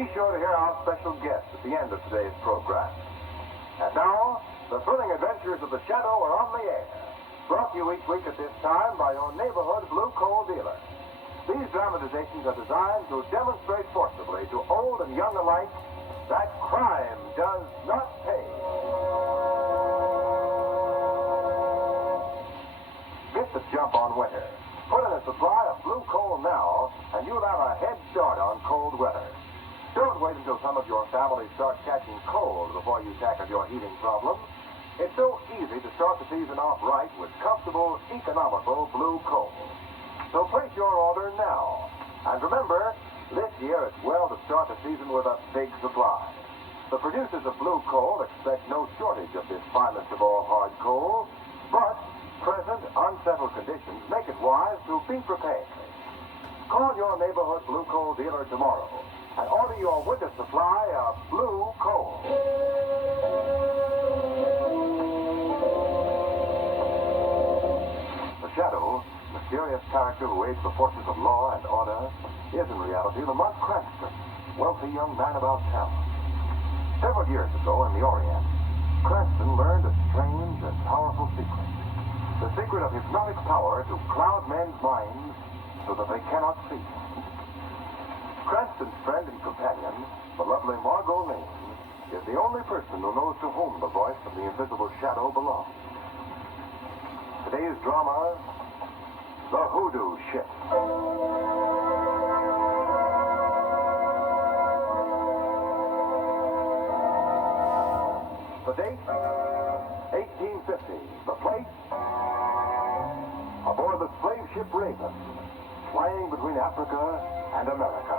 Be sure to hear our special guest at the end of today's program. And now, the thrilling adventures of the Shadow are on the air. Brought to you each week at this time by your neighborhood blue coal dealer. These dramatizations are designed to demonstrate forcibly to old and young alike that crime does not pay. Get the jump on winter. Put in a supply of blue coal now, and you'll have a head start on cold weather. Don't wait until some of your family starts catching cold before you tackle your heating problem. It's so easy to start the season off right with comfortable, economical blue coal. So place your order now. And remember, this year it's well to start the season with a big supply. The producers of blue coal expect no shortage of this finest of all hard coal, but present unsettled conditions make it wise to be prepared. Call your neighborhood blue coal dealer tomorrow and order your winter supply of blue coal. The Shadow, mysterious character who aids the forces of law and order, is in reality Lamont Cranston, wealthy young man about town. Several years ago in the Orient, Cranston learned a strange and powerful secret. The secret of hypnotic power to cloud men's minds so that they cannot see. Cranston's friend and companion, the lovely Margot Lane, is the only person who knows to whom the voice of the invisible shadow belongs. Today's drama, The Hoodoo Ship. The date, 1850. The place, aboard the slave ship Raven, flying between Africa and America.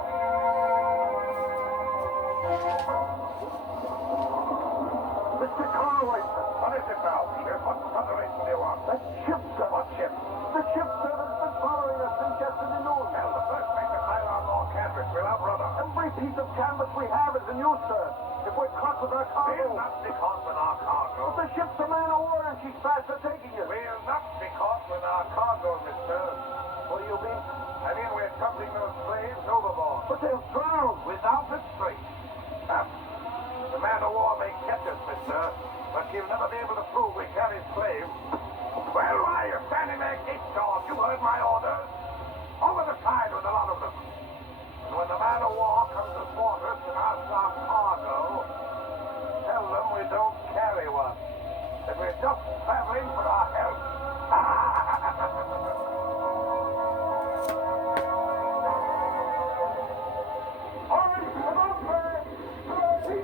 Mr. Conway, what is it now, Peter? What thunderation do you want? That ship, sir. What ship? The ship, sir, that's been following us since yesterday noon. Well, the first thing to pile on more canvas. We'll have rudder. Every piece of canvas we have is in use, sir. If we're caught with our cargo... We'll not be caught with our cargo. But the ship's a man of war and she's fast for taking us. We'll not be caught with our cargo, mister. What do you mean? I mean we're tumbling those slaves overboard. But they'll drown. Without a trace. The man of war may catch us, mister, but he'll never be able to prove we carry slaves. Well, why are you standing there gape-jawed? You heard my orders. Over the side with a lot of them. And when the man of war comes to thwart us and asks our cargo, tell them we don't carry one. That we're just traveling for our health.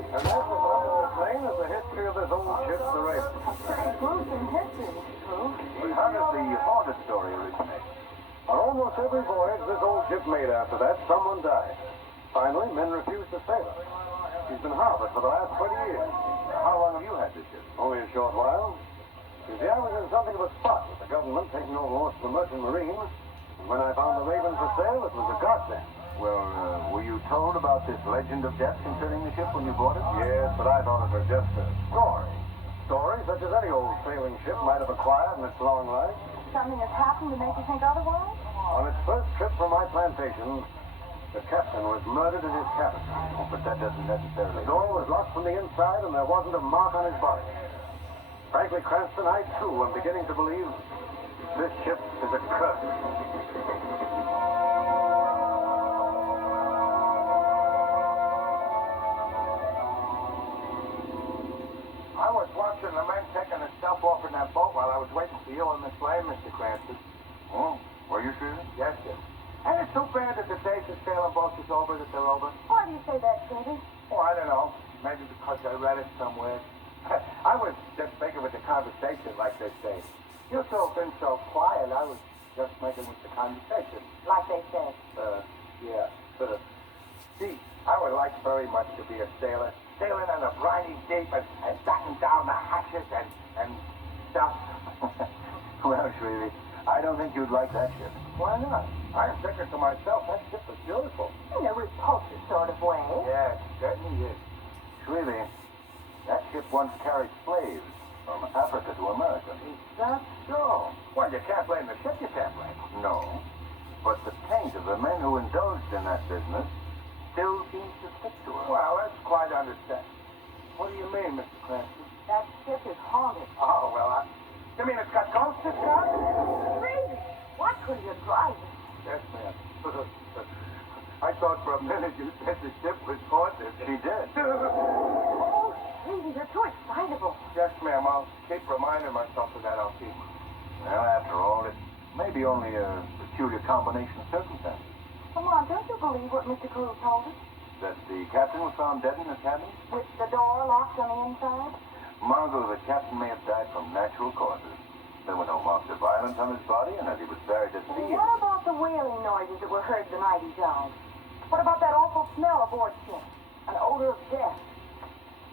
And that's as much as plain as the history of this old ship, the Raven. Gruesome history, True. But how did the haunted story originate? On almost every voyage this old ship made after that, someone died. Finally, men refused to sail her. She's been harbored for the last 20 years. How long have you had this ship? Only a short while. You see, I was in something of a spot with the government taking over most of the merchant marine. And when I found the Raven for sale, it was a godsend. Well, were you told about this legend of death concerning the ship when you bought it? Yes, but I thought it was just a story. Story such as any old sailing ship might have acquired in its long life. Something has happened to make you think otherwise? On its first trip from my plantation, the captain was murdered in his cabin. Oh, but that doesn't necessarily... The door was locked from the inside, and there wasn't a mark on his body. Frankly, Cranston, I, too, am beginning to believe this ship is a curse. I was watching the men taking the stuff off in that boat while I was waiting for you on this line, Mr. Cranston. Oh, were you sure? Yes, sir. And it's too bad that the days of sailing boats is over, that they're over. Why do you say that, Davy? Oh, I don't know. Maybe because I read it somewhere. I was just making with the conversation, like they say. You've been so quiet, I was just making with the conversation. Like they said. Yeah. See, I would like very much to be a sailor. Sailing on the briny deep and batten down the hatches and stuff. Well, Shrevey, I don't think you'd like that ship. Why not? I'm thinking to myself, that ship is beautiful. In a repulsive sort of way. Yes, it certainly is. Shrevey, that ship once carried slaves from Africa to America. Is that so? Well, you can't blame the ship, you can't blame. No. But the taint of the men who indulged in that business still seems to stick to her. Well, that's quite understandable. What do you mean, Mr. Cranston? That ship is haunted. Oh, well, you mean it's got ghosts inside? Crazy. What could you drive it? Yes, ma'am. I thought for a minute you said the ship was haunted. She did. Oh, Crazy, you're too excitable. Yes, ma'am. I'll keep reminding myself of that, I'll keep. Well, after all, it may be only a peculiar combination of circumstances. Come on, don't you believe what Mr. Carew told us? That the captain was found dead in his cabin? With the door locked on the inside? Margot, the captain may have died from natural causes. There were no marks of violence on his body, and as he was buried at sea... What about the wailing noises that were heard the night he died? What about that awful smell aboard ship? An odor of death?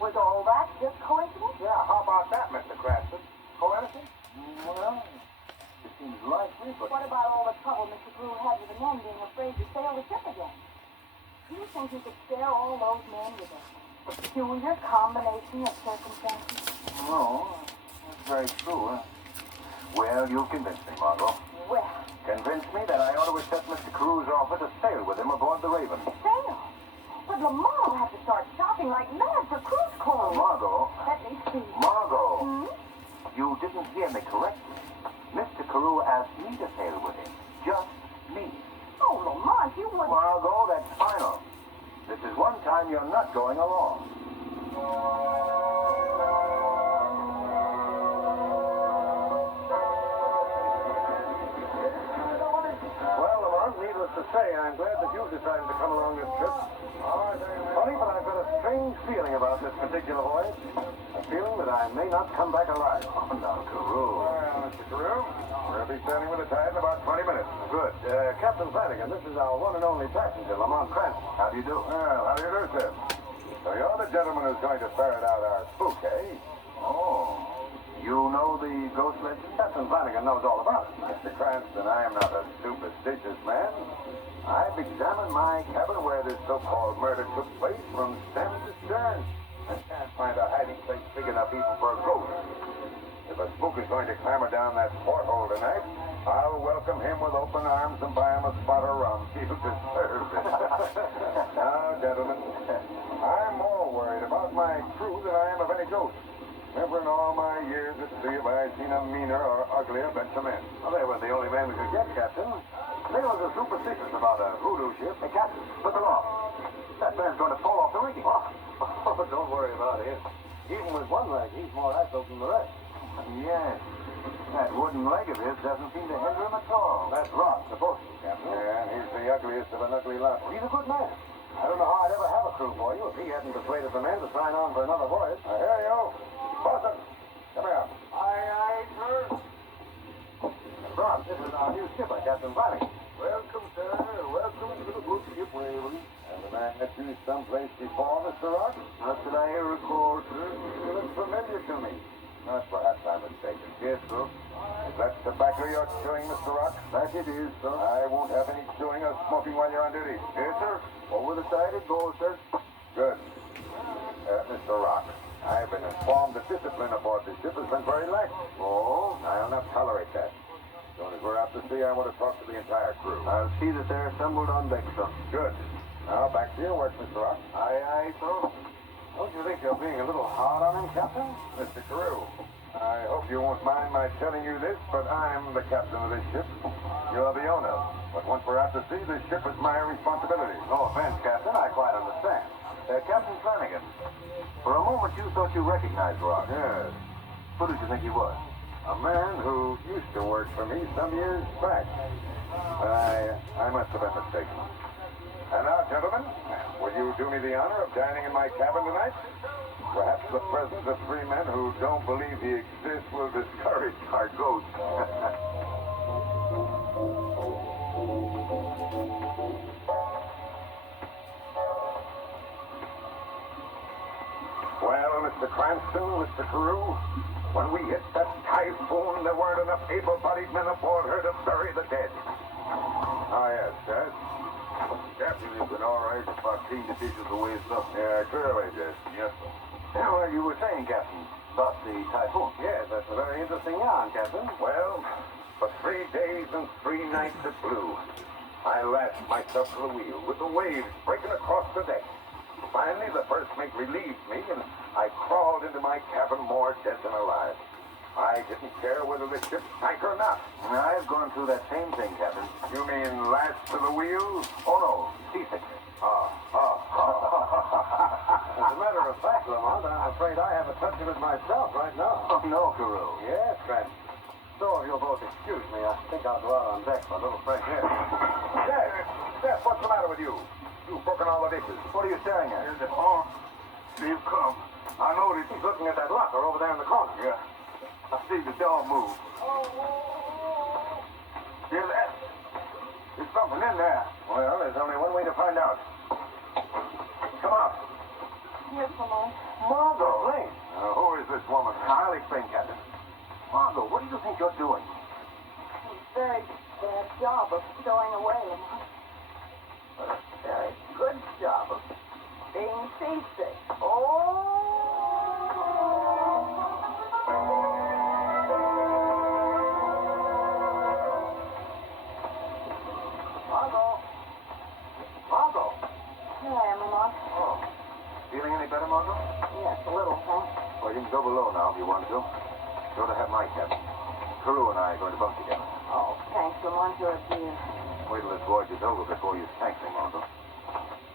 Was all that just coincidence? Yeah, how about that, Mr. Cranston? Coincidence? Well, it seems likely, but... What about all the trouble Mr. Carew had with the men being afraid to sail the ship again? Do you think he could scare all those men with a peculiar combination of circumstances? No, that's very true. Well, you've convinced me, Margot. Well, Convinced me that I ought to accept Mr. Carew's offer to sail with him aboard the Raven. sail? But Lamont will have to start shopping like mad for cruise clothes. Margot, Let me see. Margot, Hmm? you didn't hear me correctly. Mr. Carew asked me to sail with him. Just me. Oh, Lamont, you wouldn't... Margot, that's final. This is one time you're not going along. Well, Lamont, needless to say, I'm glad that you decided to come along this trip. Funny, but I've got a strange feeling about this particular voyage. A feeling that I may not come back alive. Oh, now, Carew. Well, Mr. Carew, we'll be sailing with the tide in about 20 minutes. Good. Captain Flanagan, this is our one and only passenger, Lamont Cranston. How do you do? Well, how do you do, sir? So you're the gentleman who's going to ferret out our spook, eh? Oh, you know the ghost legend? Captain Flanagan knows all about it. Mr. Cranston, I am not a superstitious man. I've examined my cabin where this so-called murder took place from stem to stern. I can't find a hiding place big enough even for a ghost. If a spook is going to clamber down that porthole tonight, I'll welcome him with open arms and buy him a spot of rum. He'll deserve it. Now, gentlemen, I'm more worried about my crew than I am of any ghost. Never in all my years at sea have I seen a meaner or uglier bunch of men. Well, they were the only men we could get, Captain. They were superstitious about a hoodoo ship. Hey, Captain, put them off. That man's going to fall off the rigging. Oh, don't worry about it. Even with one leg, he's more ice-oak than the rest. Yes. That wooden leg of his doesn't seem to hinder him at all. That's Rock, the bosun, Captain. Yeah, and he's the ugliest of an ugly lot. He's a good man. I don't know how I'd ever have a crew for you if he hadn't persuaded the men to sign on for another voyage. I hear you. Bosun, come here. Aye, sir. Rock, this is our new skipper, Captain Flanagan. Welcome, sir. Welcome to the good ship Raven. Has the man met you someplace before, Mr. Rock? Not that I recall, sir. You look familiar to me. Not perhaps I'm mistaken. Yes, sir. Is that tobacco you're chewing, Mr. Rock? That it is, sir. I won't have any chewing or smoking while you're on duty. Yes, sir. Over the side it goes, sir. Good. Mr. Rock, I've been informed the discipline aboard this ship has been very lax. Oh? I'll not tolerate that. As soon as we're out to sea, I want to talk to the entire crew. I'll see that they're assembled on deck, sir. Good. Now, back to your work, Mr. Rock. Aye, sir. Don't you think you're being a little hard on him, Captain? Mr. Carew, I hope you won't mind my telling you this, but I'm the captain of this ship. You're the owner. But once we're out to sea, this ship is my responsibility. No offense, Captain. I quite understand. Captain Flanagan, for a moment you thought you recognized Rock. Yes. Who did you think he was? A man who used to work for me some years back. I must have been mistaken. And now, gentlemen, will you do me the honor of dining in my cabin tonight? Perhaps the presence of three men who don't believe he exists will discourage our ghost. Well, Mr. Cranston, Mr. Carew, when we hit that typhoon, there weren't enough able-bodied men aboard her to bury the dead. Oh, yes, Dad. Captain, you've been all right about clean the dishes away and stuff? Yeah, clearly, Jess. Yes, sir. Yeah, well, you were saying, Captain, about the typhoon. Yes, that's a very interesting yarn, Captain. Well, for 3 days and 3 nights it blew. I lashed myself to the wheel with the waves breaking across the deck. Finally, the first mate relieved me, and I crawled into my cabin more dead than alive. I didn't care whether the ship sank or not. I've gone through that same thing, Captain. You mean lashed to the wheel? Oh, no, seasickness. As a matter of fact, Lamont, I'm afraid I have a touch of it myself right now. Oh, no, Carew. Yes, Grant. So if you'll both excuse me, I think I'll go out on deck for a little fresh air. Jeff, what's the matter with you? You've broken all the dishes. What are you staring at? Here's the phone. Steve, come. I noticed He's looking at that locker over there in the corner. Yeah. I see the door move. Hear that? There's something in there. Well, there's only one way to find out. Come on. Yes, Lamont. Margot. Lane. Who is this woman? I'll explain, Captain. Margot, what do you think you're doing? It's a very bad job of stowing away, Lamont. But a very good job of being seasick. Margot. Here I am, Lamont. Oh. Feeling any better, Margot? Yes, a little, thanks. Well, you can go below now if you want to. Go to have my cabin. Carew and I are going to bunk together. Oh, thanks, Lamont. You're a dear. Wait till this voyage is over before you thank me, Margot.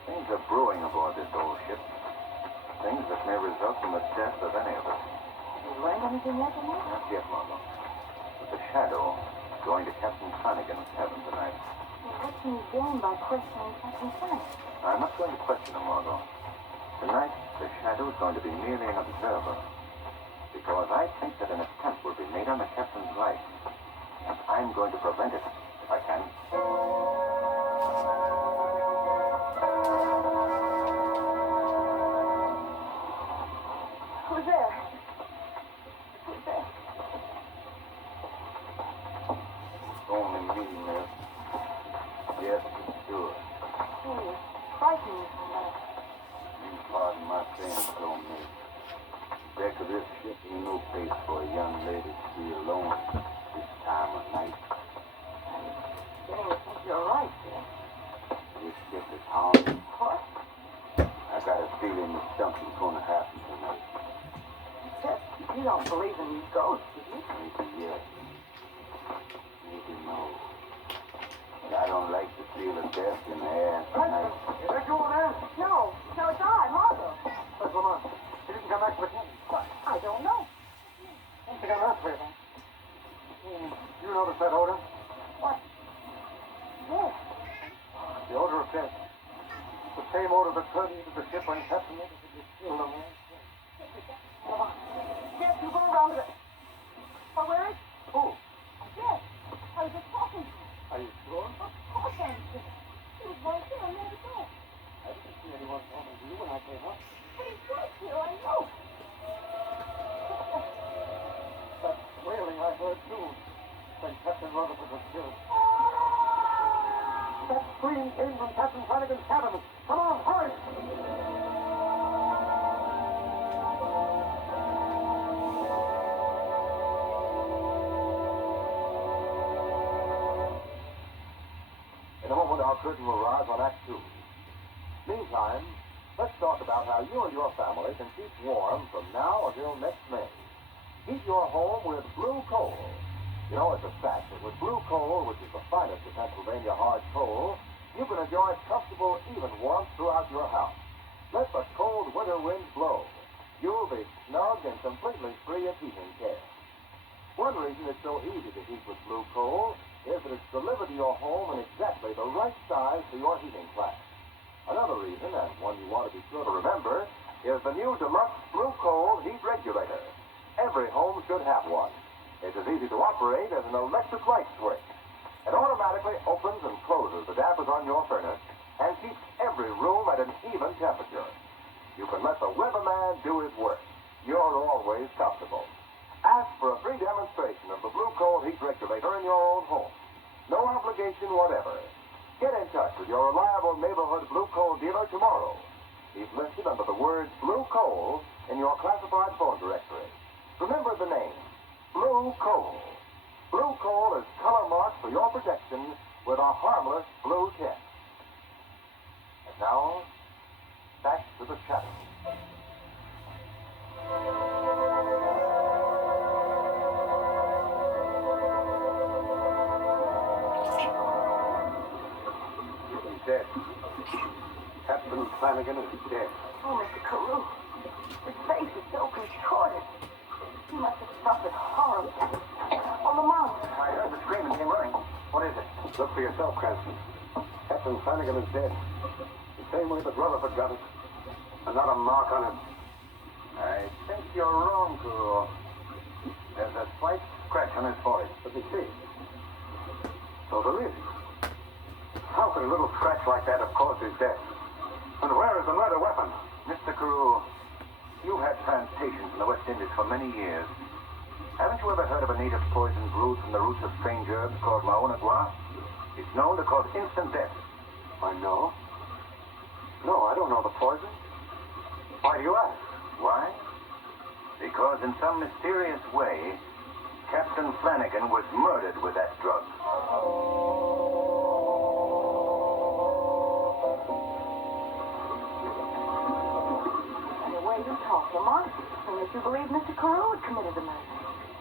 Things are brewing aboard this old ship. Things that may result in the death of any of us. Have you learned anything yet, Lamont? Not yet, Margot. But the Shadow is going to Captain Flanagan's cabin tonight. Well, what can you gain by questioning Captain Flanagan? I'm not going to question him, Margot. Tonight, the Shadow is going to be merely an observer. Because I think that an attempt will be made on the captain's life. And I'm going to prevent it, if I can. Who's there? Who's there? Only me, miss. Yes, it's sure. Oh, you're frightening me, Lamont. You pardon my saying so, miss. Deck of this ship ain't no place for a young lady to be alone this time of night. I'm beginning to think you're right, dear. This ship is haunted. What? I got a feeling that something's gonna happen tonight. Jeff, you don't believe in ghosts, do you? Maybe yes. Maybe no. But I don't like the feel of death in the air tonight. Is that you over there? No, it's I, Margot. What's going on? He didn't come back to the cabin. What? I don't know. I think I'm not for you. You notice that odor? What? Yes. The odor of death. The same odor that permeated the ship when Captain Anderson was killed on the ice. Lamont. Jeff, you go around to the... Oh, where is... Who? Jeff. I was just talking to him. Are you sure? Of course I'm sure. He was right here a minute ago. I didn't see anyone talking to you when I came up. But he's right here, I know. That wailing I heard too when Captain Rutherford was killed. That scream came from Captain Flanagan's cabin. Come on, hurry! In a moment, our curtain will rise on Act 2. Meantime, let's talk about how you and your family can keep warm from now until next May. Heat your home with blue coal. You know, it's a fact that with blue coal, which is the finest of Pennsylvania hard coal, you can enjoy comfortable, even warmth throughout your house. Let the cold winter winds blow. You'll be snug and completely free of heating care. One reason it's so easy to heat with blue coal is that it's delivered to your home in exactly the right size for your heating class. Another reason, and one you want to be sure to remember, is the new Deluxe Blue Coal Heat Regulator. Every home should have one. It's as easy to operate as an electric light switch. It automatically opens and closes the dampers on your furnace and keeps every room at an even temperature. You can let the weatherman do his work. You're always comfortable. Ask for a free demonstration of the Blue Coal Heat Regulator in your own home. No obligation whatever. Get in touch with your reliable neighborhood Blue Coal dealer tomorrow. He's listed under the word Blue Coal in your classified phone directory. Remember the name, Blue Coal. Blue Coal is color marked for your protection with a harmless blue tip. And now, back to the shadow. He's dead. Captain Flanagan is dead. Oh, Mr. Carew. His face is so contorted. He must have suffered horribly. Oh, Lamont. I heard the scream and came running. What is it? Look for yourself, Cranston. Captain Flanagan is dead. The same way that Rutherford got it. And not a mark on him. I think you're wrong, Crew. There's a slight scratch on his forehead. Let me see. So there is. How could a little scratch like that have caused his death? And where is the murder weapon? Mr. Carew, you've had plantations in the West Indies for many years. Haven't you ever heard of a native poison brewed from the roots of strange herbs called maonagua? It's known to cause instant death. I know. No, I don't know the poison. Why do you ask? Why? Because in some mysterious way, Captain Flanagan was murdered with that drug. And the way you talk, Lamont, seems that you believe Mr. Carew had committed the murder.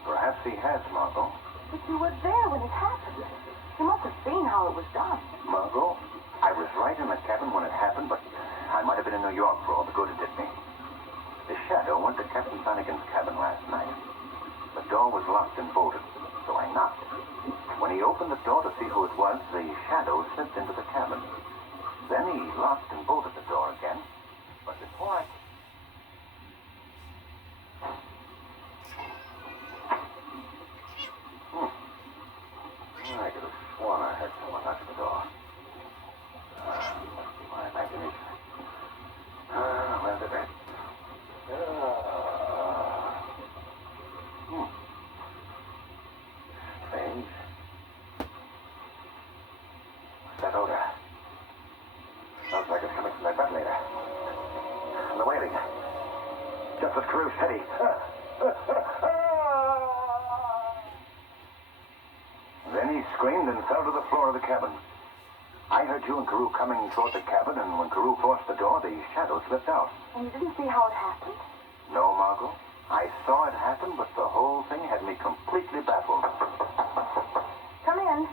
Perhaps he has, Margot. But you were there when it happened. You must have seen how it was done. Margot, I was right in the cabin when it happened, but I might have been in New York for all the good it did me. The Shadow went to Captain Flanagan's cabin last night. The door was locked and bolted, so I knocked. When he opened the door to see who it was, the Shadow slipped into the cabin. Then he locked and bolted the door again. But before I... I could have sworn I heard someone knock at the door. Must be my imagination. Where's it at? Strange. What's that odor? Sounds like it's coming from that ventilator. And the wailing. Just as Carew said he... Then he screamed and fell to the floor of the cabin. I heard you and Carew coming toward the cabin, and when Carew forced the door, the Shadow slipped out. And you didn't see how it happened? No, Margot. I saw it happen, but the whole thing had me completely baffled. Come in.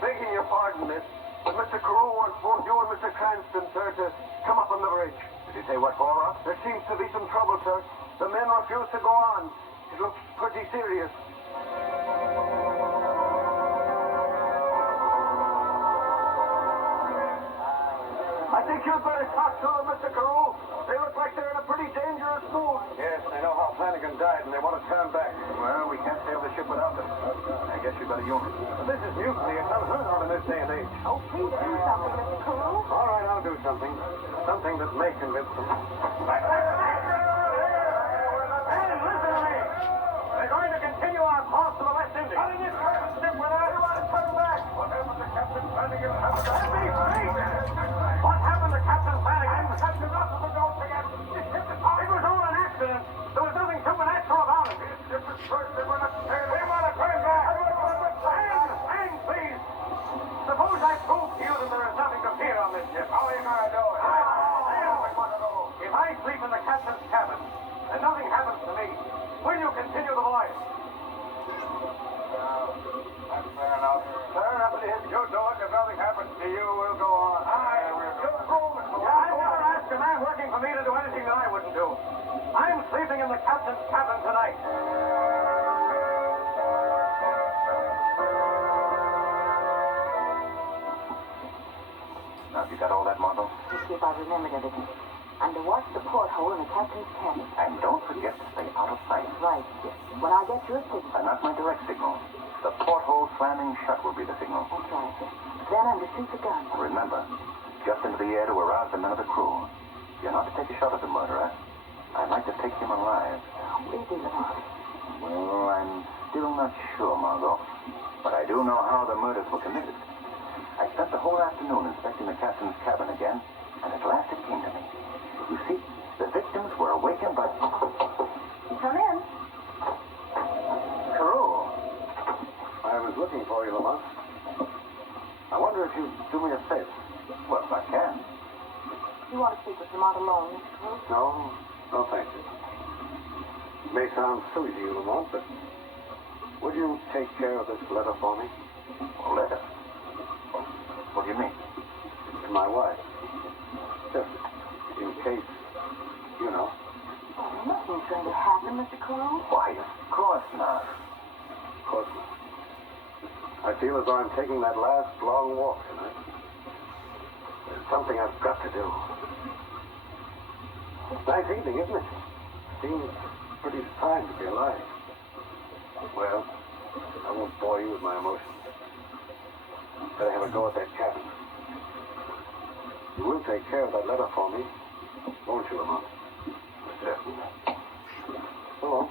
Begging your pardon, miss, but Mr. Carew wants both you and Mr. Cranston, sir, to come up on the bridge. Did he say what for, Rob? There seems to be some trouble, sir. The men refuse to go on. It looks pretty serious. I think you'd better talk to them, Mr. Carew. They look like they're in a pretty dangerous mood. Yes, they know how Flanagan died, and they want to turn back. Well, we can't sail the ship without them. I guess you better humor. This is mutiny. It's unheard of in this day and age. Oh, please do something, Mr. Carew. All right, I'll do something. Something that may convince them. Hey, listen to me. We're going to continue our course to the West Indies. How did this person stick with us? We want to turn back. What happened to Captain Flanagan? What happened to Captain Flanagan? Captain Russell, don't forget. This ship is ours. It was all an accident. There was nothing supernatural about it. This ship is first. They were not scared. We want to turn back. Hang, please. Suppose I prove to you that there is nothing to fear on this ship. How are you going to do it? If I sleep in the captain's cabin and nothing happens to me, will you continue the voyage? That's fair enough. Turn up and hit your dog. If nothing happens to you, we'll go on. I never asked a man working for me to do anything that I wouldn't do. I'm sleeping in the captain's cabin tonight. Now, have you got all that, Margot? Let's see if I remembered everything. I'm to watch the porthole in the captain's cabin. And don't forget to stay out of sight. Right. When I get your signal. Not my direct signal. The porthole slamming shut will be the signal. That's right. Then I'm to shoot the gun. Remember, just into the air to arouse the men of the crew. You're not to take a shot at the murderer. I'd like to take him alive. Is he, Lamont? Well, I'm still not sure, Margot. But I do know how the murders were committed. I spent the whole afternoon inspecting the captain's cabin again, and at last it came to me. You see, the victims were awakened by... Come in. Carew. I was looking for you, Lamont. want to speak with Lamont alone, Mr. Cruz? No, no, thank you. It may sound silly to you, Lamont, but would you take care of this letter for me? A letter? What do you mean? To my wife. Just in case, you know. Oh, nothing's going to happen, Mr. Cruz. Why, of course not. Of course not. I feel as though I'm taking that last long walk tonight. There's something I've got to do. It's nice evening, isn't it? Seems pretty fine to be alive. Well, I won't bore you with my emotions. Better have a go at that cabin. You will take care of that letter for me, won't you, Lamont? Certainly. So long.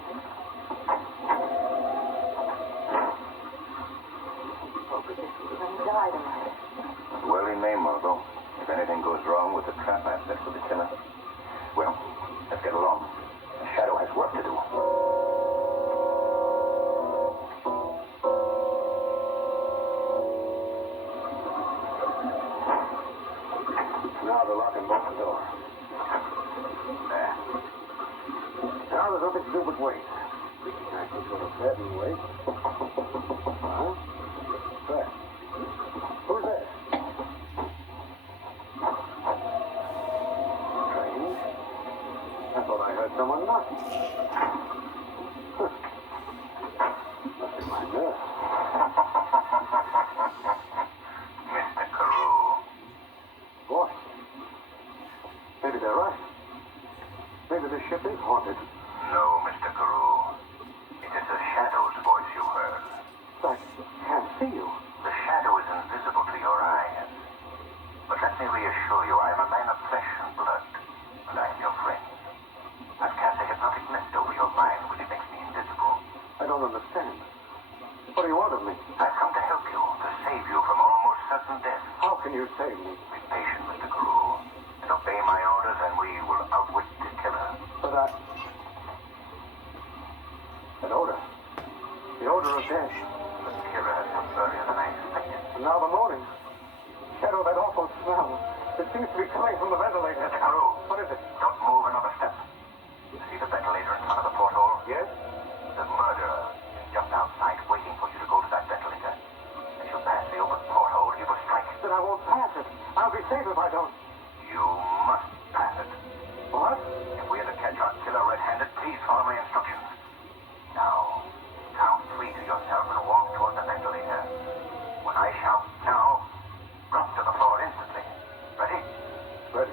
Oh, but this is going to die tonight. Well, he may, Margot. If anything goes wrong with the trap I've set for the killer. Well, let's get along. The Shadow has work to do. Now to lock and bolt the door. There. Now there's nothing to do but wait. I can go to bed and wait. Huh? There. Who's there? Strange. I thought I heard someone knocking. Huh. Must be my nurse. Mr. Carew. Boy. Maybe they're right. Maybe the ship is haunted. No, Mr. Carew. It is the Shadow's voice you heard. I can't see you. The Shadow is invisible to your eyes. But let me reassure you, I am a man of flesh and blood, and I am your friend. I've cast a hypnotic mist over your mind, which makes me invisible. I don't understand. What do you want of me? I've come to help you, to save you from almost certain death. How can you save me? Be patient, Mr. Carew, and obey my orders, and we will outwit the killer. But that odor. The odor of death. The killer has come earlier than I expected. And now the moaning. Shadow, that awful smell. It seems to be coming from the ventilator. Mr. Carew. What is it? Don't move another step. You see the ventilator in front of the porthole? Yes? The murderer is just outside waiting for you to go to that ventilator. As you pass the open porthole, he will strike. Then I won't pass it. I'll be safe if I don't. You must pass it. What? If we are to catch our killer red-handed, please follow my instructions. Now, count 3 to yourself and walk toward the ventilator. When I shout now, drop to the floor instantly. Ready? Ready.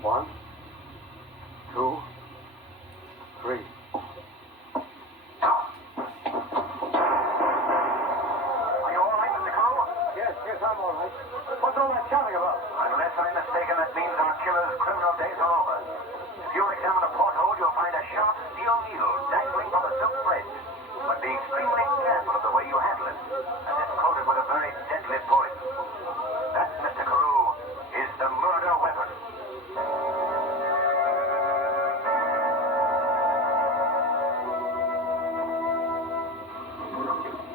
1, 2, 3. Now. Are you all right, Mr. Carew? Yes, I'm all right. What's all that shouting about? Unless I'm mistaken, that means our killer's criminal days are over. If you examine the porthole, you'll find a sharp steel needle dangling from the silk thread. But be extremely careful of the way you handle it, as it's coated with a very deadly poison. That, Mr. Carew, is the murder weapon.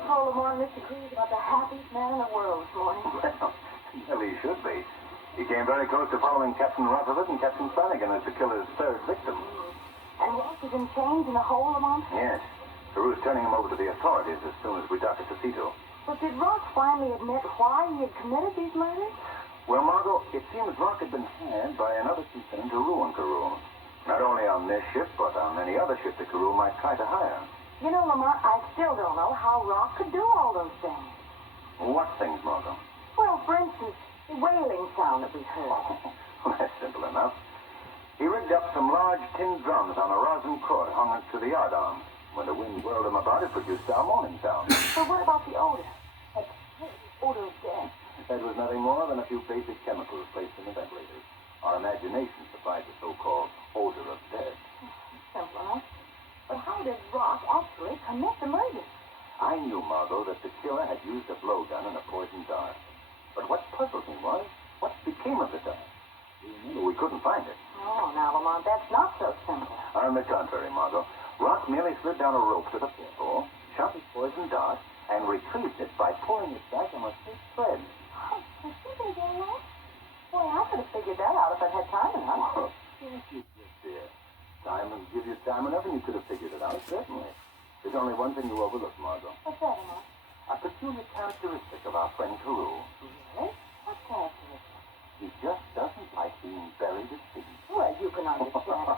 Told Lamont Mr. Cruz about the happiest man in the world this morning. Well, he should be. He came very close to following Captain Rutherford and Captain Flanagan as the killer's third victim. And Ross is in chains in the hole, Lamont? Yes. Carew's turning him over to the authorities as soon as we dock at Tacito. But did Ross finally admit why he had committed these murders? Well, Margot, it seems Rock had been hired by another concern to ruin Carew. Not only on this ship, but on any other ship that Carew might try to hire. You know, Lamont, I still don't know how Rock could do all those things. What things, Margot? Well, for instance, the wailing sound that we heard. Well, that's simple enough. He rigged up some large tin drums on a rosin cord hung to the yardarm. When the wind whirled them about, it produced our moaning sound. So what about the odor? That odor of death. That was nothing more than a few basic chemicals placed in the ventilators. Our imagination supplied the so-called odor of death. Simple enough. But how did Rock actually commit the murder? I knew, Margot, that the killer had used a blowgun and a poison dart. But what puzzled me was, what became of the dart? We couldn't find it. Oh, now, Lamont, that's not so simple. On the contrary, Margot, Rock merely slid down a rope to the porthole, shot his poison dart, and retrieved it by pulling it back on a thick thread. Oh, I think it's all right. Boy, I could have figured that out if I'd had time enough. Thank you, Miss dear. Time will give you time enough, and you could have figured it out, certainly. There's only one thing you overlooked, Margot. What's that, Emma? A peculiar characteristic of our friend Carew. Really? What characteristic? He just doesn't like being buried at sea. Well, you can understand.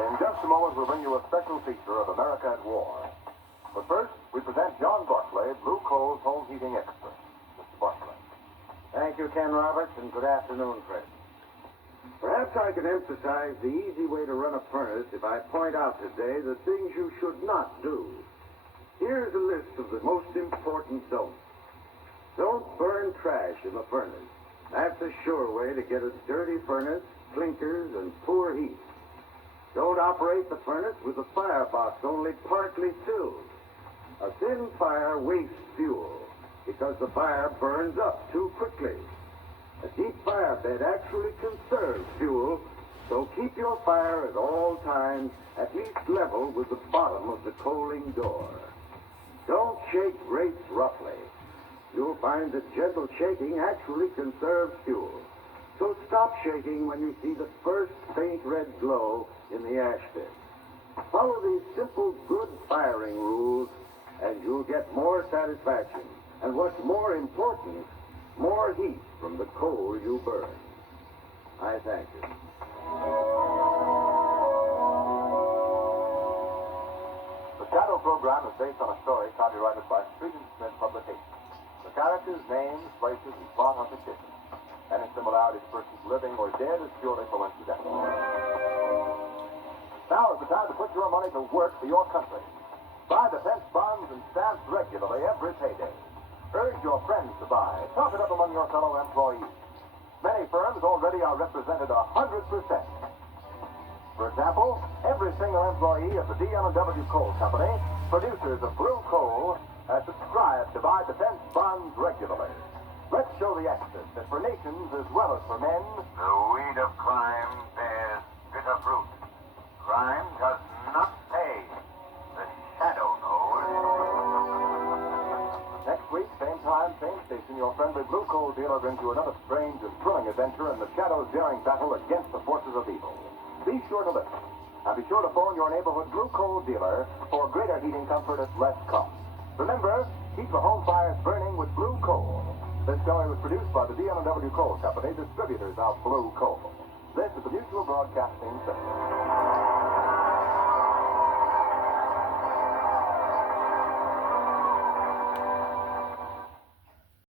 In just a moment, we'll bring you a special feature of America at War. But first, we present John Barclay, Blue Coal's home heating expert. Mr. Barclay. Thank you, Ken Roberts, and good afternoon, Fred. Perhaps I could emphasize the easy way to run a furnace if I point out today the things you should not do. Here's a list of the most important don'ts. Don't burn trash in the furnace. That's a sure way to get a dirty furnace, clinkers, and poor heat. Don't operate the furnace with the firebox only partly filled. A thin fire wastes fuel because the fire burns up too quickly. A deep fire bed actually conserves fuel, so keep your fire at all times at least level with the bottom of the coaling door. Don't shake grates roughly. You'll find that gentle shaking actually conserves fuel. So stop shaking when you see the first faint red glow in the ash pit. Follow these simple good firing rules, and you'll get more satisfaction. And what's more important, more heat from the coal you burn. I thank you. The Shadow program is based on a story copyrighted by Street and Smith Publications. The characters, names, places, and plot are fictitious. Any similarity to persons living or dead is purely coincidental. Now is the time to put your money to work for your country. Buy defense bonds and stamps regularly every payday. Urge your friends to buy. Talk it up among your fellow employees. Many firms already are represented 100%. For example, every single employee of the D&W Coal Company, producers of blue coal, has subscribed to buy defense bonds regularly. Let's show the Axis that for nations as well as for men, The weed of crime bears bitter fruit. Crime does not pay. The shadow knows. next week, same time, same station, your friendly blue coal dealer brings you another strange and thrilling adventure in the Shadow's daring battle against the forces of evil. Be sure to listen. And be sure to phone your neighborhood blue coal dealer for greater heating comfort at less cost. Remember, keep your home fires burning with blue coal. This story was produced by the D&W Coal Company, distributors of blue coal. This is the Mutual Broadcasting System.